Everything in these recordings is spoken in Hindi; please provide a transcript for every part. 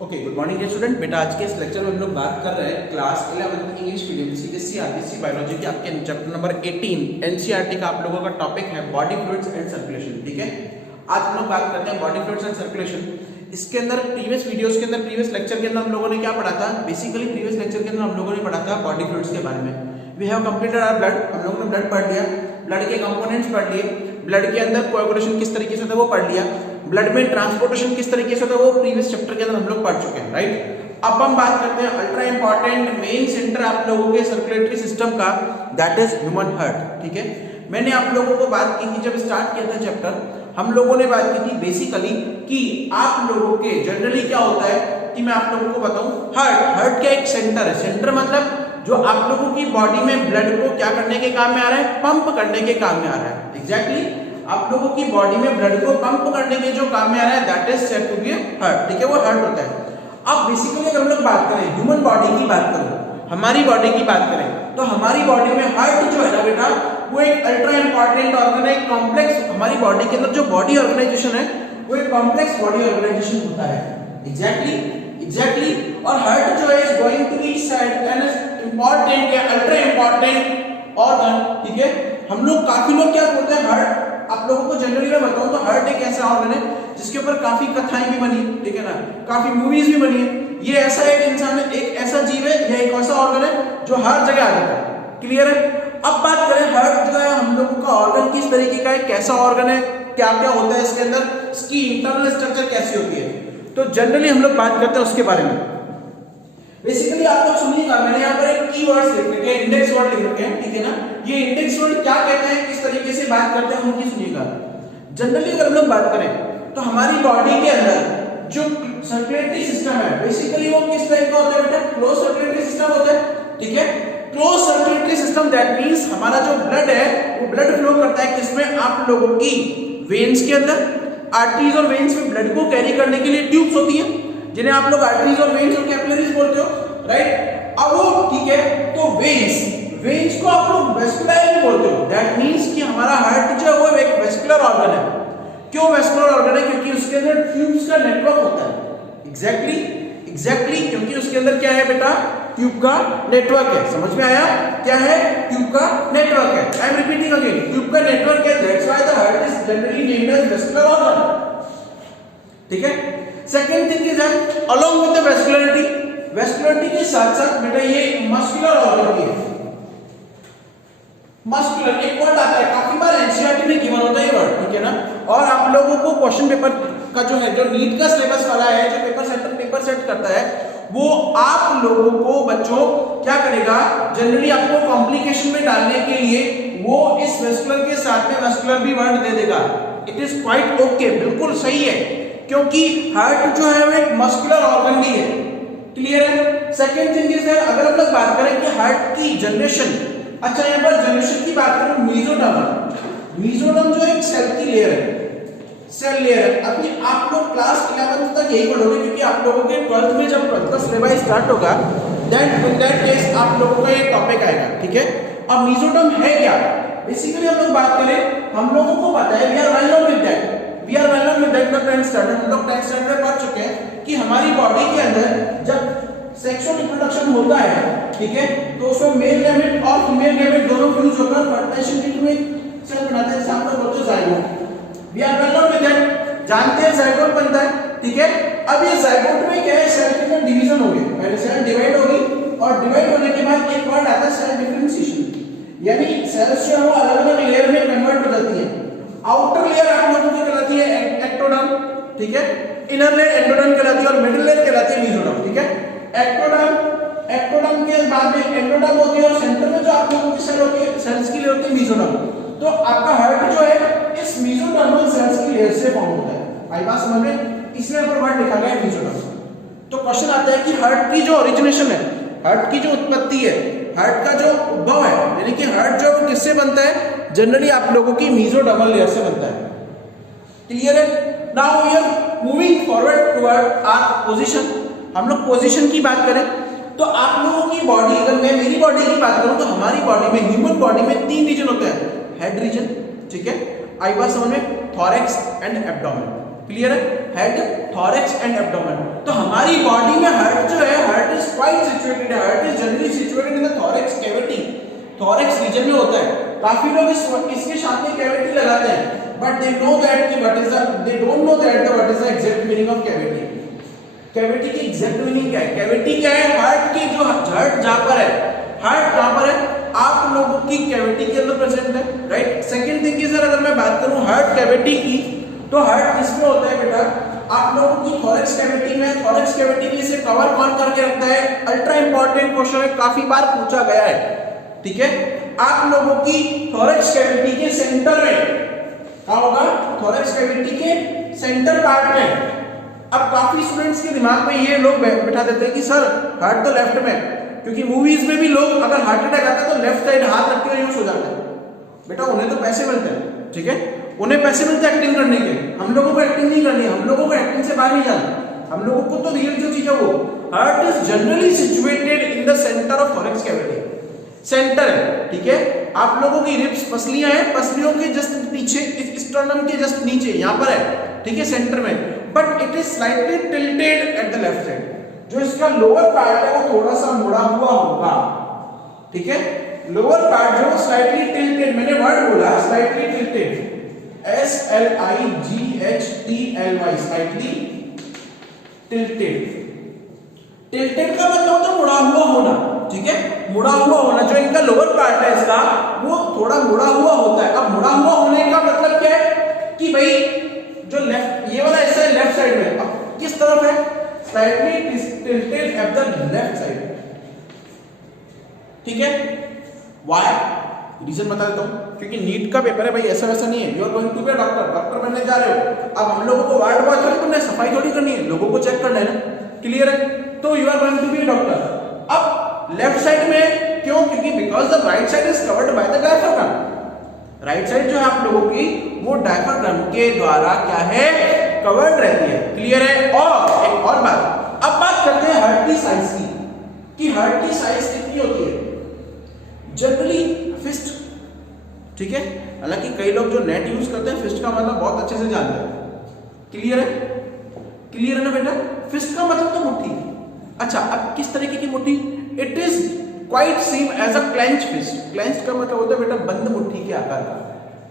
Okay, good morning student. बेटा आज के इस लेक्चर में हम लोग बात कर रहे हैं class 11 English medium CBSE RBC biology के आपके चैप्टर नंबर 18 एनसीईआरटी का आप लोगों का टॉपिक है बॉडी फ्लूइड्स एंड सर्कुलेशन। ठीक है, आज हम लोग बात करते हैं बॉडी फ्लूइड्स एंड सर्कुलेशन। इसके अंदर प्रीवियस वीडियोस के अंदर प्रीवियस लेक्चर के अंदर हम लोगों ने क्या पढ़ा था? बेसिकली प्रीवियस लेक्चर के अंदर हम लोगों ने पढ़ा था बॉडी फ्लूइड्स के बारे में। We have completed our blood, हम लोगों ने ब्लड पढ़ लिया, ब्लड के कंपोनेंट्स पढ़ लिए, ब्लड के अंदर कोएगुलेशन किस तरीके से होता है वो पढ़ लिया, ब्लड में ट्रांसपोर्टेशन किस तरीके से होता है वो प्रीवियस चैप्टर के अंदर हम लोग पढ़ चुके हैं, राइट। अब हम बात करते हैं अल्ट्रा इंपॉर्टेंट मेन सेंटर आप लोगों के सर्कुलेटरी सिस्टम का, दैट इज ह्यूमन हार्ट। ठीक है, मैंने आप लोगों को बात की थी जब स्टार्ट किया था चैप्टर, हम लोगों ने बात की थी बेसिकली कि आप लोगों के जनरली क्या होता है कि मैं आप लोगों को बताऊं, हार्ट का एक सेंटर है। सेंटर मतलब जो आप लोगों की बॉडी में ब्लड को क्या करने के काम में आ रहा है? पंप करने के काम में आ रहा है। एग्जैक्टली आप लोगों की बॉडी में ब्लड को पंप करने के जो काम में आ रहा है that is said to be heart. ठीक है, वो हार्ट होता है। अब बेसिकली अगर हम लोग बात करें ह्यूमन बॉडी की बात करें, हमारी बॉडी की बात करें, तो हमारी बॉडी में हार्ट जो है ना बेटा, वो एक अल्ट्रा इंपॉर्टेंट ऑर्गन है, कॉम्प्लेक्स। हमारी बॉडी के अंदर जो बॉडी ऑर्गेनाइजेशन है वो एक कॉम्प्लेक्स बॉडी ऑर्गेनाइजेशन होता है। एग्जैक्टली और हार्ट जो है is going to be said an important या अल्ट्रा इंपॉर्टेंट ऑर्गन। ठीक है, हम लोग काफी लोग क्या बोलते हैं हार्ट, आप लोगों को जनरली मैं बताऊं तो हार्ट एक ऐसा ऑर्गन है जिसके ऊपर काफी कथाएं भी बनी, ठीक है ना, काफी मूवीज भी बनी है। ये ऐसा एक इंसान है, एक ऐसा जीव है, यह एक ऐसा ऑर्गन है जो हर जगह आ जाता है। क्लियर है? अब बात करें हार्ट जो है हम लोगों का ऑर्गन किस तरीके का है, कैसा ऑर्गन है, क्या क्या होता है इसके अंदर, इसकी इंटरनल स्ट्रक्चर कैसी होती है, तो जनरली हम लोग बात करते हैं उसके बारे में। बेसिकली आप लोग सुनिएगा, मैंने यहाँ पर एक कीवर्ड्स लिख रखे हैं, इंडेक्स वर्ड लिख रखे हैं, ठीक है ना। ये इंडेक्स वर्ड क्या कहते हैं, किस तरीके से बात करते हैं उनकी सुनिएगा। जनरली अगर हम लोग बात करें तो हमारी बॉडी के अंदर जो सर्कुलेटरी सिस्टम है बेसिकली वो किस टाइप का होता है बेटा? क्लोज सर्कुलेटरी सिस्टम होता है। ठीक है, close circulatory system that means हमारा जो ब्लड है वो ब्लड फ्लो करता है किसमें? आप लोगों की वेन्स के अंदर। आर्टरीज और वेन्स में ब्लड को कैरी करने के लिए ट्यूब्स होती हैं जिन्हें आप लोग आर्टरीज और वेन्स और कैपिलरीज बोलते हो, राइट। अब वो ठीक है, तो वेन्स को आप लोग वेस्कुलर बोलते हो। दैट मींस कि हमारा हार्ट जो है वो एक वेस्कुलर ऑर्गन है। क्यों वेस्कुलर ऑर्गन है? क्योंकि उसके अंदर ट्यूब्स का नेटवर्क होता है। एग्जैक्टली क्योंकि उसके अंदर क्या है बेटा? ट्यूब का नेटवर्क है। समझ में आया? क्या है? ट्यूब का नेटवर्क है। I am repeating again, tube का नेटवर्क है, that's why the heart is generally named as vascular organ. ठीक है, second thing is that along with the vascularity के साथ साथ बेटा ये मस्कुलर ऑर्गन भी है। मस्कुलर एक वर्ड आता है, काफी बार एनसीईआरटी में गिवन होता है ये वर्ड, ठीक है ना। और आप लोगों को क्वेश्चन पेपर का जो है, जो नीट का सिलेबस वाला है, जो पेपर सेट करता है, वो आप लोगों को बच्चों क्या करेगा, जनरली आपको कॉम्प्लिकेशन में डालने के लिए वो इस वेस्कुलर के साथ में मस्कुलर भी वर्ड दे देगा। इट इज क्वाइट ओके, बिल्कुल सही है, क्योंकि हार्ट जो है वो एक मस्कुलर ऑर्गन भी है। क्लियर है? सेकंड थिंग इज दैट अगर हम लोग बात करें कि हार्ट की जनरेशन, अच्छा यहाँ पर जनरेशन की बात करें, मीजोडर्म जो एक सेल की लेयर है, सेल लेयर है। अभी आप लोग क्लास 11 तक यही पढ़ोगे क्योंकि आप लोगों के 12th में जब 12th का सिलेबस स्टार्ट होगा देन इन दैट केस आप लोगों का ये टॉपिक आएगा। ठीक है, अब मीजोडर्म है क्या? बेसिकली हम लोग बात करें, हम लोगों को पता है, we are well known with that the 10th standard, हम लोग 10th स्टैंडर्ड में पढ़ चुके हैं कि हमारी बॉडी के अंदर जब सेक्सुअल रिप्रोडक्शन होता है, ठीक है, तो उसमें मेल गैमेट और फीमेल गैमेट दोनों फ्यूज होकर फर्टिलाइजेशन के थ्रू एक सेल बनाते हैं, सामने बोलते हैं zygote. We are well known with that, जानते हैं जाइगोट बनता है। ठीक है, अब ये जाइगोट में क्या है, सेल के अंदर डिवीजन हो गई, पहले सेल डिवाइड होगी और डिवाइड होने के बाद एक वर्ड आता है सेल डिफरेंशिएशन, यानी सेल्स जो है वो अलग-अलग लेयर में कन्वर्ट हो जाती है। आउटर लेयर आप लोगों की कहलाती है एक्टोडर्म, ठीक है, इनर लेयर एंडोडर्म कहलाती है और मिडिल लेयर कहलाती है मेसोडर्म। ठीक है, एक्टोडर्म के बाद में एंडोडर्म होती है और सेंटर में जो आप लोगों की सेल होती है, सेल्स की लेयर होती है मेसोडर्म। तो आपका हार्ट जो है इस मेसोडर्मल सेल्स की लेयर से फॉर्म होता है। आई बात समझ में? इसलिए पर वर्ड लिखा गया है मेसोडर्म। तो क्वेश्चन आता है कि हार्ट की जो ओरिजिनेशन है, हार्ट की जो उत्पत्ति है, हार्ट का जो उद्भव है, यानी कि हार्ट जो किससे बनता है? जनरली आप लोगों की मेसोडर्मल लेयर से बनता है। क्लियर है? Now we are moving forward toward our position. हम लोग पोजीशन की बात करें तो आप लोगों की बॉडी, अगर मैं मेरी बॉडी की बात करूं तो हमारी बॉडी में, ह्यूमन बॉडी में 3 रीजन होते हैं। हेड रीजन, ठीक है, आई बात समझ में, थॉरैक्स एंड एब्डोमेन। क्लियर है? Head, thorax and abdomen. तो हमारी बॉडी में हार्ट जो है, heart is quite situated, heart is generally situated in the thorax cavity, thorax region में होता है। काफी लोग इसके साथ में कैविटी लगाते हैं, बट दे नो दैट कि what is the, they don't know that what is the exact meaning of cavity. Cavity की एग्जैक्ट मीनिंग क्या है? कैविटी क्या है? हार्ट की जो हार्ट जहां पर है, हार्ट कहां पर है? आप लोगों की कैविटी के अंदर प्रेजेंट है, राइट। सेकंड थिंग इज, अगर मैं बात करूं हार्ट कैविटी की, तो हार्ट किसमें होता है बेटा? आप लोगों की थॉरैक्स कैविटी में। थॉरैक्स कैविटी में इसे कवर कौन करके रखता है? अल्ट्रा इंपॉर्टेंट क्वेश्चन है, काफी बार पूछा गया है, ठीक है। आप लोगों की थॉरैक्स कैविटी के सेंटर में क्या होगा? थॉरैक्स कैविटी के सेंटर पार्ट में। अब काफी स्टूडेंट्स के दिमाग में ये लोग बैठा देते हैं कि सर हार्ट तो लेफ्ट में, क्योंकि मूवीज में भी लोग अगर हार्ट अटैक आता है तो लेफ्ट साइड हाथ रख के यूज हो जाते हैं। बेटा उन्हें तो पैसे मिलते हैं, ठीक है, उन्हें पैसे मिलते हैं एक्टिंग करने के, हम लोगों को एक्टिंग नहीं करनी है, हम लोगों को एक्टिंग से बाहर नहीं जाना, हम लोगों को तो रियल जो चीज है वो। Heart is generally situated in the centre of thorax cavity, centre है, ठीक है। आप लोगों की रिब्स, पसलियां हैं, पसलियों के जस्ट पीछे, स्टर्नम के जस्ट नीचे यहां पर है, ठीक है, सेंटर में। But it is slightly tilted at the left side. जो इसका लोअर पार्ट है वो थोड़ा सा मुड़ा हुआ होगा, ठीक है। लोअर पार्ट जो स्लाइटली टिल्टेड, मैंने वर्ड बोला slightly tilted, SLIGHTLY, slightly tilted. Tilted का मतलब होता है मुड़ा हुआ होना, ठीक है, मुड़ा हुआ होना। जो इनका लोअर पार्ट है इसका वो थोड़ा मुड़ा हुआ होता है। अब मुड़ा हुआ होने का मतलब क्या है कि भाई जो लेफ्ट, ये वाला ऐसा है लेफ्ट साइड में, अब किस तरफ है? Slightly tilted at the left side, ठीक है। व्हाई? रीजन बता देता हूं, क्योंकि नीट का पेपर है भाई, ऐसा वैसा नहीं है। You are going to be doctor, doctor बनने जा रहे हो। अब हम लोगों को वार्ड बॉय थोड़ी करना है, सफाई थोड़ी करनी है, लोगों को चेक करना है ना, क्लियर है। तो you are going to be doctor. अब लेफ्ट साइड में क्यों? क्योंकि because the right side is covered by the diaphragm. Right side जो है आप लोगों की वो डायफ्राम के द्वारा क्या है? कवर्ड रहती है, क्लियर है। और एक और बात, अब बात करते हैं हार्ट की साइज की, कि हार्ट की साइज कितनी होती है? जनरली फिस्ट, ठीक है। हालांकि कई लोग जो नेट यूज करते हैं फिस्ट का मतलब बहुत अच्छे से जानते हैं, क्लियर है, क्लियर है ना बेटा। फिस्ट का मतलब तो मुट्ठी। अच्छा, अब किस तरीके की मुट्ठी? It is quite same as a clench fist. Clench का मतलब होता है बेटा बंद मुट्ठी के आकार का,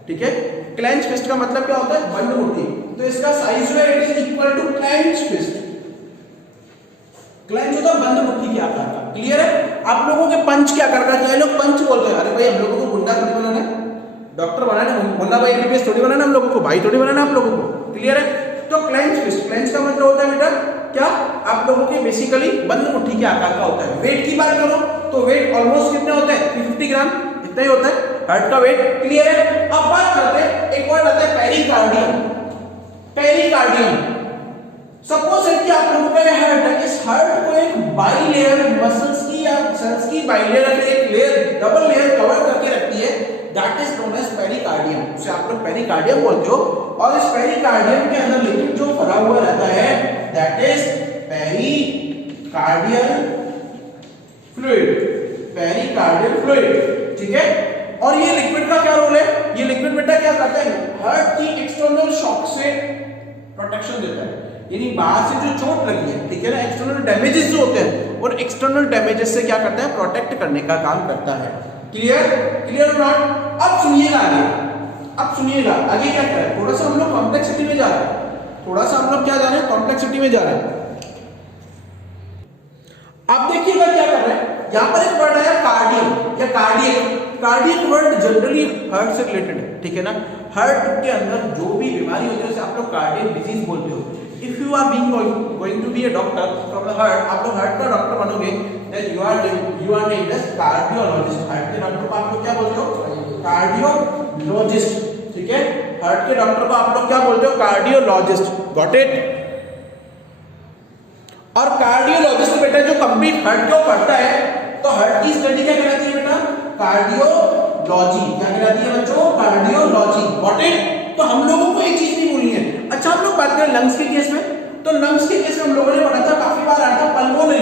ठीक है। क्लेंच फिस्ट का मतलब क्या होता है? बंद मुट्ठी। तो इसका साइज जो है it is equal to clench fist. Clench होता है बंद मुट्ठी के आकार का, क्लियर है। आप लोगों के पंच के आकार का, क्या लोग पंच बोलते हैं? अरे भाई हम लोगों को गुंडा थोड़ी बनाना है, डॉक्टर बनाना है, मुन्ना भाई एमबीबीएस थोड़ी बनाना है, हम लोगों को भाई थोड़ी बनाना है आप लोगों को, क्लियर है। तो क्लेंच फिस्ट, क्लेंच का मतलब होता है बेटा क्या? आप लोगों के बेसिकली बंद मुट्ठी के आकार का होता है। वेट की बात करो तो वेट ऑलमोस्ट कितने होते हैं? 350 ग्राम, इतना ही होता है हार्ट का वेट, क्लियर है। अब बात करते हैं, एक वर्ड आता है पेरिकार्डियम। पेरिकार्डियम, सपोज है कि आप लोगों का हार्ट है, इस हार्ट को एक बाइलेयर मसल्स की या सेल्स की बाइलेयर एक लेयर, डबल लेयर कवर करके रखती है, that is known as pericardium. उसे आप लोग पेरिकार्डियम बोलते हो। और इस पेरिकार्डियम के अंदर लिक्विड जो भरा हुआ रहता है that is pericardial fluid, pericardial fluid, ठीक है। और ये लिक्विड का क्या रोल है? ये लिक्विड बेटा क्या करता है? हार्ट की एक्सटर्नल शॉक से प्रोटेक्शन देता है, यानी बाहर से जो चोट लगी है, ठीक है ना, एक्सटर्नल डैमेजेस जो होते हैं, और एक्सटर्नल डैमेजेस से क्या करता है? प्रोटेक्ट करने का काम करता है, क्लियर, क्लियर और नॉट। अब सुनिएगा आगे, अब सुनिएगा आगे क्या कर रहा है। थोड़ा सा हम लोग कॉम्प्लेक्सिटी में जा रहे हैं, थोड़ा सा हम लोग क्या जा रहे हैं? कॉम्प्लेक्सिटी में जा रहे हैं। अब देखिएगा क्या कर रहे हैं, यहां पर एक वर्ड आया कार्डियक या cardiac. Cardiac word generally heart से रिलेटेड है, ठीक है ना। हार्ट के अंदर जो भी बीमारी होती है उसे आप लोग कार्डियक डिजीज बोलते हो। If you are being going to be a doctor from the heart, आप लोग हार्ट का डॉक्टर बनोगे, then you are named as cardiologist. Heart के डॉक्टर को आप लोग क्या बोलते हो? कार्डियोलॉजिस्ट, ठीक है। हार्ट के डॉक्टर को आप लोग क्या बोलते हो? Cardiologist, got it. और कार्डियोलॉजिस्ट बेटा जो कंप्लीट हार्ट को पढ़ता है, तो हार्ट की स्टडी क्या कहलाती है बेटा? कार्डियोलॉजी। क्या कहलाती है बच्चों? Cardiology, got it. तो हम लोगों को एक चीज नहीं भूलनी है। अच्छा, हम लोग बात करें लंग्स के केस में, तो लंग्स के केस में हम लोगों ने पढ़ा था, काफी बार आया था पल्मोनरी।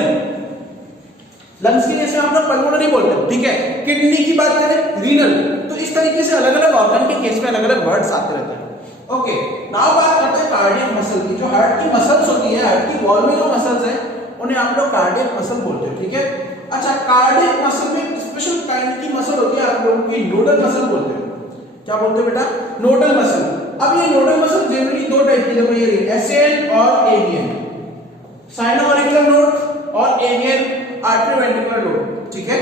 लंग्स के केस में हम लोग पल्मोनरी बोलते हैं, ठीक है। किडनी की बात करें रीनल। तो इस तरीके से अलग अलग ऑर्गन के केस में अलग अलग वर्ड्स आते रहते हैं, ओके, नाउ बात करते हैं कार्डियक मसल की। जो हार्ट की मसल्स होती है, हार्ट की वॉल में जो मसल्स है उन्हें आप लोग कार्डियक मसल बोलते हैं, ठीक है। अच्छा, कार्डियक मसल में स्पेशल काइंड की मसल होती है, आप लोगों की नोडल मसल बोलते हैं। क्या बोलते हैं बेटा? Nodal muscle. अब ये नोडल मसल जनरली दो टाइप की, देखो ये एसएन और एवियन, साइनो-ऑरिकुलर नोड और एवियन आर्टरीओवेंट्रिकुलर नोड, ठीक है।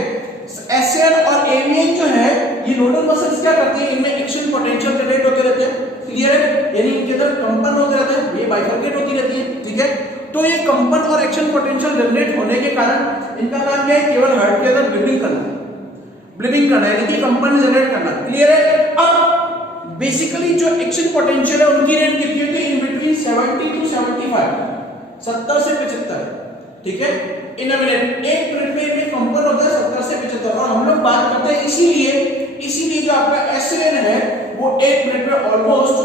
एसएन और एवियन जो है ये नोडल मसल्स क्या करती है, इनमें एक्शन पोटेंशियल जनरेट होते रहते हैं, क्लियर है, यानी इनके अंदर कंपन होते रहते हैं, ये बाइफरकेट होती रहती है, ठीक है। तो ये कंपन और एक्शन पोटेंशियल जनरेट होने के कारण इनका काम क्या है, केवल हार्ट के अंदर ब्लीडिंग करना है, यानी कि कंपन जनरेट करना, क्लियर है। अब बेसिकली जो एक्शन पोटेंशियल है उनकी रेंज कितनी होती है, इन बिटवीन 70 टू 75, 70 से 75, ठीक है। इन अ मिनट, एक मिनट में ये कंपन होता है 70 से 75, और हम लोग बात करते हैं इसीलिए जो आपका एसएन है वो एक मिनट में ऑलमोस्ट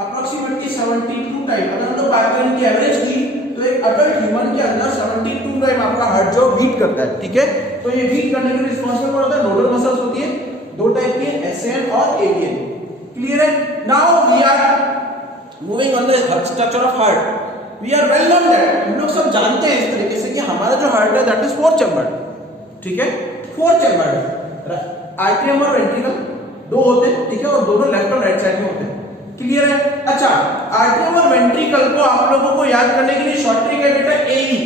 अप्रोक्सीमेटली 72 टाइम, अगर हम लोग बात करें कि एवरेज की, तो एक अडल्ट ह्यूमन के अंदर 72 टाइम आपका हार्ट जो बीट करता है, ठीक है। तो ये बीट करने के लिए रिस्पांसिबल कौन होता है, नोडल मसल्स होती है, दो टाइप की, एसएन और एवियन, क्लियर है। Now we are moving on the structure of heart. We are well known that, हम लोग सब जानते हैं इस तरीके से कि हमारा जो हार्ट है दैट इज 4 चैम्बर्ड, ठीक है, 4 चैम्बर्ड, आर्टरियम और वेंट्रिकल दो होते हैं, ठीक है, और दोनों लेफ्ट और राइट साइड में होते हैं, क्लियर है। अच्छा, आर्टरियम और वेंट्रिकल को आप लोगों को याद करने के लिए शॉर्ट ट्रिक है बेटा एई।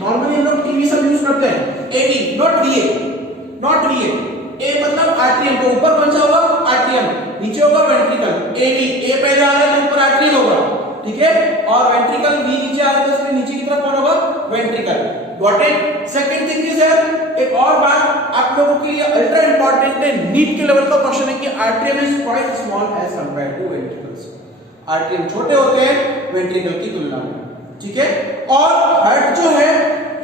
नॉर्मली हम लोग टीवी सब यूज करते हैं एई, नॉट वीए। ए मतलब आर्टरियम, तो ऊपर कौन सा होगा, आर्टरियम, नीचे होगा वेंट्रिकल, एवी, ए पहले आ रहा है तो ऊपर आर्टरियम होगा, ठीक है, और वेंट्रिकल वी नीचे आ रहा है तो इसमें नीचे की तरफ कौन होगा, ventricle, got it. Second thing is एक और बात आप लोगों के लिए अल्ट्रा इंपॉर्टेंट है, नीट के लेवल का क्वेश्चन है कि atrium is quite small as compared to ventricles. Atrium छोटे होते हैं वेंट्रिकल की तुलना में, ठीक है। और हार्ट जो है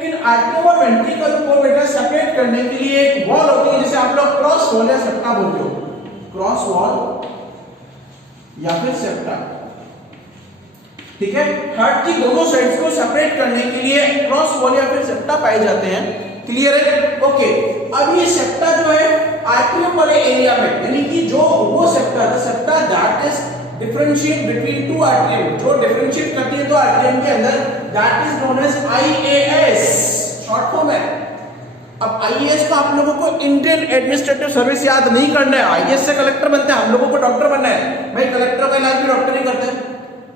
इन आर्टरियम और वेंट्रिकल को बेटा सेपरेट करने के लिए एक वॉल होती है, जिसे आप लोग क्रॉस वॉल या सेप्टा बोलते हो, क्रॉस वॉल या फिर सेप्टा, ठीक है। हार्ट की दोनों साइड्स को सेपरेट करने के लिए क्रॉस वॉल या फिर सेप्टा पाए जाते हैं, क्लियर है, ओके। अब ये सेप्टा जो है आर्टरियम वाले एरिया में, यानी कि जो वो septa that is differentiate between two atrium, जो डिफरेंशिएट करती है तो आर्टरियम के अंदर, that is known as IAS, short form है। अब आईएएस को आप लोगों को इंडियन एडमिनिस्ट्रेटिव सर्विस याद नहीं करना है, आईएएस से कलेक्टर बनते हैं, हम लोगों को डॉक्टर बनना है भाई, कलेक्टर का इलाज भी डॉक्टर ही करते हैं,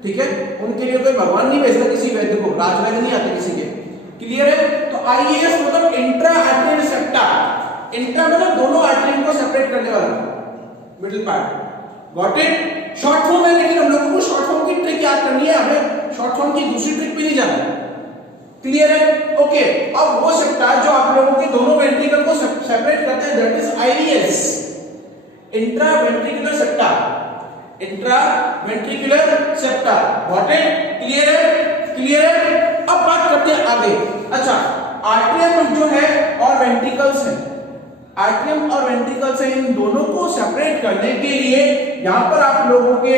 ठीक है, उनके लिए कोई भगवान नहीं भेजता किसी वैद्य को, राजवैद्य नहीं आते किसी के, क्लियर है। तो आईएएस मतलब इंट्रा आर्टरियल सेप्टा, इंट्रा मतलब दोनों आर्टरियम को सेपरेट करने वाला middle part, got it. Short form है, लेकिन हम लोगों को शॉर्ट फॉर्म की ट्रिक याद करनी है, हमें शॉर्ट फॉर्म की दूसरी ट्रिक पे नहीं जाना, क्लियर है, ओके। अब वो सेप्टा जो आप लोगों के दोनों वेंट्रिकल को सेपरेट करते हैं that is IVS, intra ventricular septa, intra ventricular septa, got it, clear है। अब बात करते हैं आगे। अच्छा, आर्टरियम जो है और वेंट्रिकल्स है, आर्टरियम और वेंट्रिकल्स है, इन दोनों को सेपरेट करने के लिए यहां पर आप लोगों के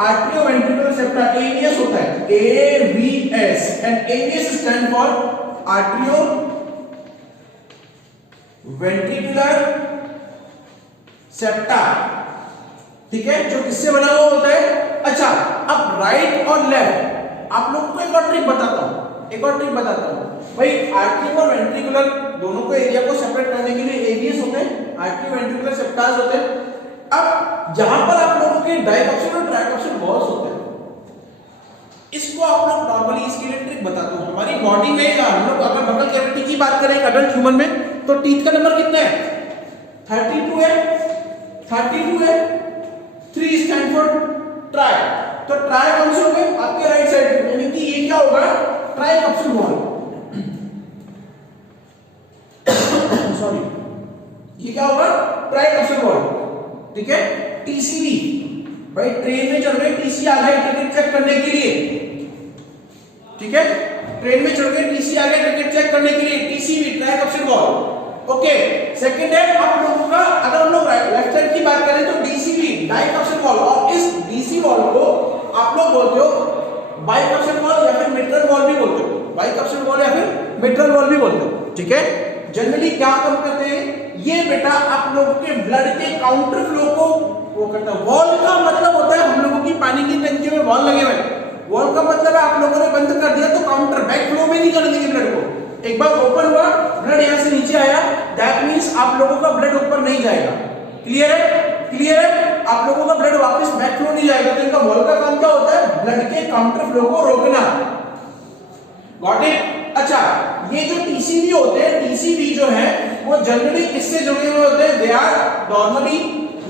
आर्टरियो वेंट्रिकुलर सेप्टा एवीएस होता है, AVS, and AVS stand for arterio ventricular septa, ठीक है, जो किससे बना हुआ होता है। अच्छा, अब राइट और लेफ्ट आप लोगों को एक और ट्रिक बताता हूं भाई, आर्टरियम और वेंट्रिकुलर दोनों को एरिया को सेपरेट करने के लिए एवीएस होते हैं, आर्टरियो वेंट्रिकुलर सेप्टास होते हैं। अब जहां पर आप लोगों के डाइकॉप्सियल और ट्राइकॉप्सियल वॉल्स होते हैं, इसको आप लोग नॉर्मली इसके लिए ट्रिक बताता हूं। हमारी बॉडी में हम लोग अगर बकल कैविटी की बात करें एडल्ट ह्यूमन में, तो टीथ का नंबर कितना है, 32 है, 3 स्टैंड फॉर ट्राई, तो ट्राई कौन से हो गए आपके राइट साइड, यानी कि ये क्या होगा, ट्राइकॉप्सियल वॉल, सॉरी, ये क्या होगा, ट्राइकॉप्सियल वॉल, ठीक है। टीसीबी, भाई ट्रेन में चढ़ रहे टीसी आ गया टिकट चेक करने के लिए, ठीक है, ट्रेन में चढ़ गए टीसी आ गया टिकट चेक करने के लिए, टीसीबी ट्राइकॉप्सियल वॉल, ओके। सेकंड है आप लोगों का, अगर हम लोग लेफ्ट साइड की बात करें तो डीसीबी डाइकॉप्सियल वॉल, और इस डीसी वॉल को आप लोग बोलते हो बाइकॉप्सियल वॉल या फिर मिट्रल वॉल भी बोलते हो, बाइकॉप्सियल वॉल या फिर मिट्रल वॉल भी बोलते हो, ठीक है। जनरली क्या काम करते हैं ये बेटा, आप लोगों के ब्लड के काउंटर फ्लो को वो करता है। वॉल का मतलब होता है हम लोगों की पानी का मतलब है आप लोगों ने बंद कर दिया तो काउंटर बैक फ्लो में नहीं करने देंगे ब्लड को। एक बार ओपन हुआ, ब्लड यहां से नीचे आया, दैट मींस आप लोगों का ब्लड ऊपर नहीं जाएगा। क्लियर है? क्लियर है? आप लोगों का ब्लड वापस बैक फ्लो नहीं जाएगा। तो इनका वॉल्व का काम क्या होता है? ब्लड के काउंटर फ्लो को रोकना। Got it? अच्छा, ये जो टीसीबी होते हैं, टीसीबी जो है वो जनरली किससे जुड़े हुए होते हैं? They are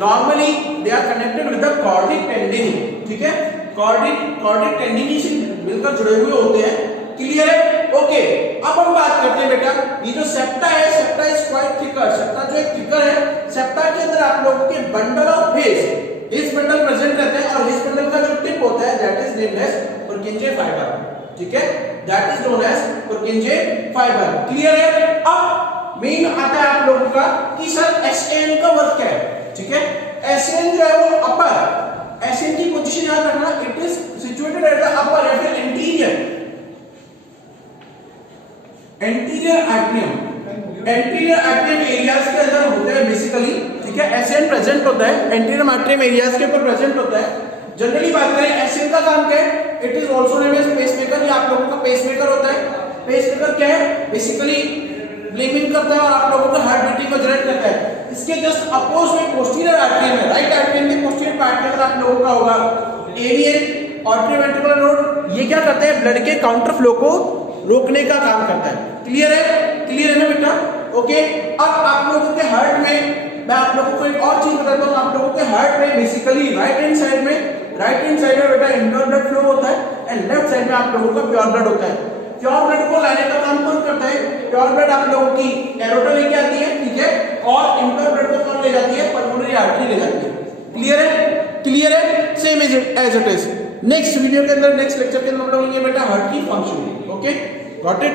normally they are connected with the chordae tendineae. ठीक है, कॉर्डिक टेंडिनी से मिलकर जुड़े हुए होते हैं। क्लियर है? ओके, अब हम बात करते हैं बेटा, ये जो सेप्टा है, septa is quite thicker. Septa जो एक थिकर है, सेप्टा के अंदर आप लोगों के bundle of hedge bundle present रहते हैं और हेज बंडल का जो टिप होता है that is named as Purkinje fibre. ठीक है, that is known as Purkinje fibre. Clear है? अब मेन आता है आप लोगों का कि सर एसएन का वर्क क्या है। ठीक है, एसएन जो है वो अपर, एसएन की पोजीशन याद रखना, it is situated at the upper या फिर एंटीरियर एट्रियम एरियाज के अंदर होते हैं बेसिकली। ठीक है, एसएन प्रेजेंट होता है एंटीरियर एट्रियम एरियाज के ऊपर प्रेजेंट होता है। जनरली बात करें एसएन का काम क्या है? It is also name as pacemaker. ये आप लोगों का पेसमेकर होता है। पेसमेकर क्या है? बेसिकली ब्लीडिंग करता है और आप लोगों का हार्ट बीटिंग को जनरेट करता है। इसके जस्ट अपोज में पोस्टीरियर एट्रियम है। राइट एट्रियम के पोस्टीरियर पार्ट में आप लोगों का होगा एरियन ऑर्टरीवेंट्रिकुलर नोड। ये क्या करते हैं? ब्लड के काउंटर फ्लो को रोकने का काम करता है। क्लियर है? क्लियर है ना बेटा? ओके, अब आप लोगों के हार्ट में मैं आप लोगों को एक और चीज बताता हूं। आप लोगों के हार्ट में बेसिकली राइट हैंड साइड में बेटा इंटर ब्लड फ्लो होता है एंड लेफ्ट साइड में आप लोगों का प्योर ब्लड होता है। प्योर ब्लड को लाने का काम कौन करता है? प्योर ब्लड आप लोगों की एरोटा लेके आती है। ठीक है, और इंटर ब्लड को कौन ले जाती है? पल्मोनरी आर्टरी ले जाती है। क्लियर है? क्लियर है? Same as it is. Next video के अंदर, नेक्स्ट लेक्चर के अंदर हम लोग लेंगे बेटा हार्ट की फंक्शन। Okay, got it?